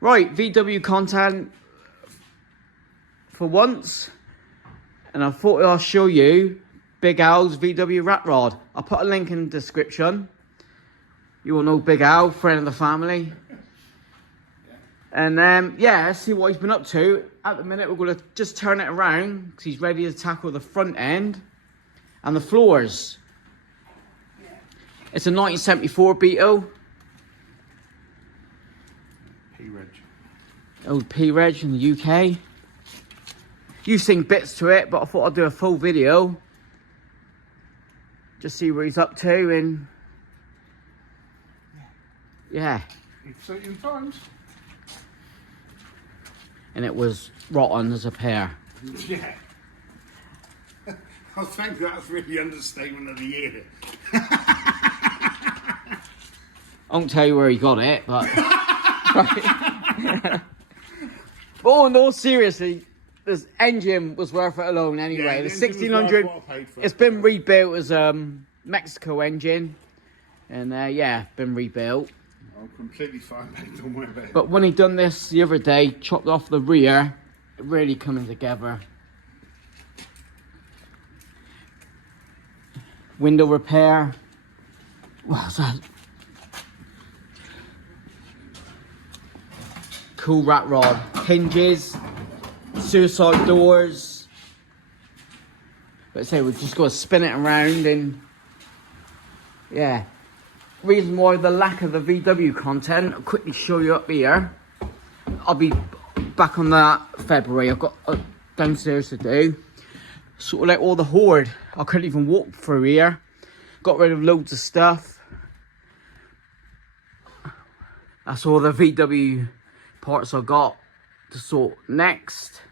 Right, VW content for once. And I thought I'll show you Big Al's VW rat rod. I'll put a link in the description. You all know Big Al, friend of the family. And yeah, let's see what he's been up to. At the minute, we're going to just turn it around because he's ready to tackle the front end and the floors. Yeah. It's a 1974 Beetle. P-Reg. Old P-Reg in the UK. You've seen bits to it, but I thought I'd do a full video. Just see what he's up to and... yeah. Exciting times. And it was rotten as a pear. Yeah. I think that's really understatement of the year. I won't tell you where he got it, but... but in all seriously, this engine was worth it alone anyway. Yeah, the 1600, it's been rebuilt as Mexico engine. And yeah, been rebuilt. I'm completely fine, mate. Don't worry about it. But when he done this the other day, chopped off the rear, it really coming together. Window repair. What's that? Cool rat rod. Hinges. Suicide doors. But say we've just got to spin it around and yeah. Reason why the lack of the VW content, I'll quickly show you up here. I'll be back on that February. I've got downstairs to do. Sort of like all the hoard. I couldn't even walk through here. Got rid of loads of stuff. That's all the VW parts I got to sort next.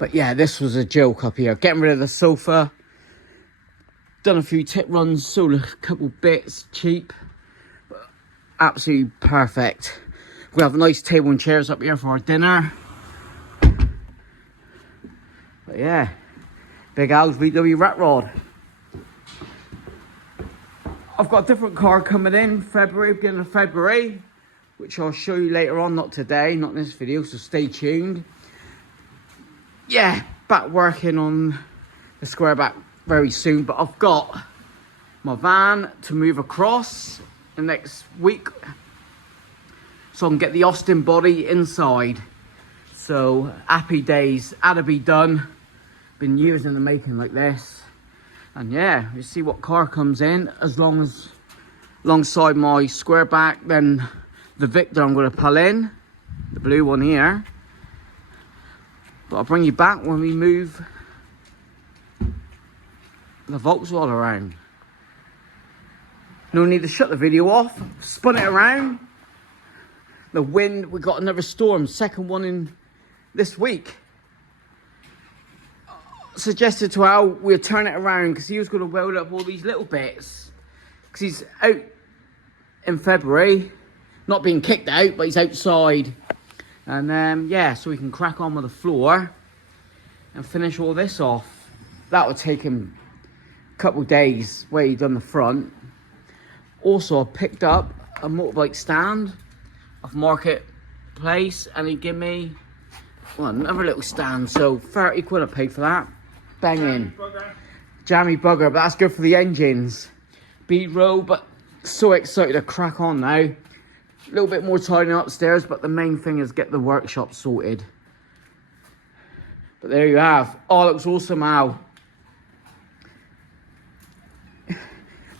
But yeah, this was a joke up here. Getting rid of the sofa. Done a few tip runs, sold a couple bits cheap, but absolutely perfect. We have a nice table and chairs up here for our dinner. But yeah, Big Al's VW rat rod. I've got a different car coming in February, beginning of February, which I'll show you later on, not today, not in this video, so stay tuned. Yeah, back working on the square back very soon, but I've got my van to move across the next week so I can get the Austin body inside. So happy days, had to be done. Been years in the making like this. And yeah, you see what car comes in as long as alongside my square back, then the Victor I'm going to pull in, the blue one here. But I'll bring you back when we move the Volkswagen around. No need to shut the video off. Spun it around. The wind, we got another storm, second one in this week. Suggested to Al we'll turn it around because he was going to weld up all these little bits. Because he's out in February, not being kicked out, but he's outside. And yeah, so we can crack on with the floor and finish all this off. That would take him couple of days where he done the front. Also I picked up a motorbike stand off Marketplace and he gave me another little stand, so 30 quid I paid for that. Banging. Jammy bugger, but that's good for the engines. B-roll, but so excited to crack on now. A little bit more tidying upstairs, but the main thing is get the workshop sorted. But there you have. Oh, it looks awesome, Al.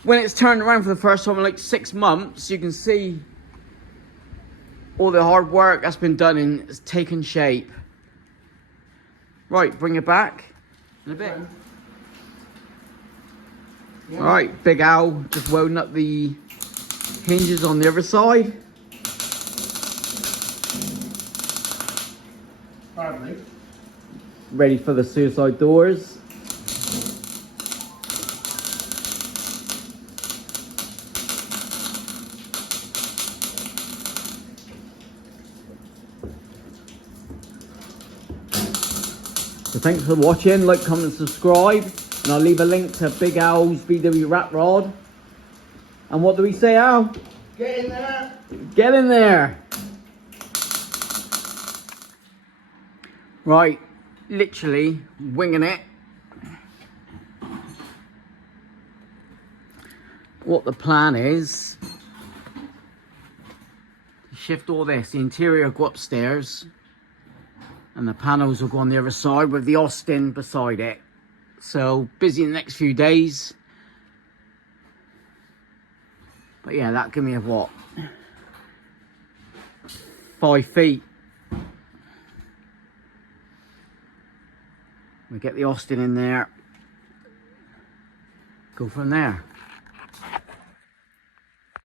When it's turned around for the first time in like 6 months, you can see all the hard work that's been done and it's taken shape. Right, bring it back in a bit. Yeah. Alright, Big Al just welding up the hinges on the other side. Probably. Ready for the suicide doors. So thanks for watching, like, comment, subscribe, and I'll leave a link to Big Al's VW rat rod. And what do we say, Al? Get in there. Get in there. Right, literally winging it. What the plan is, shift all this, the interior will go upstairs and the panels will go on the other side with the Austin beside it. So busy in the next few days. But yeah, that give me a what? 5 feet. We get the Austin in there. Go from there.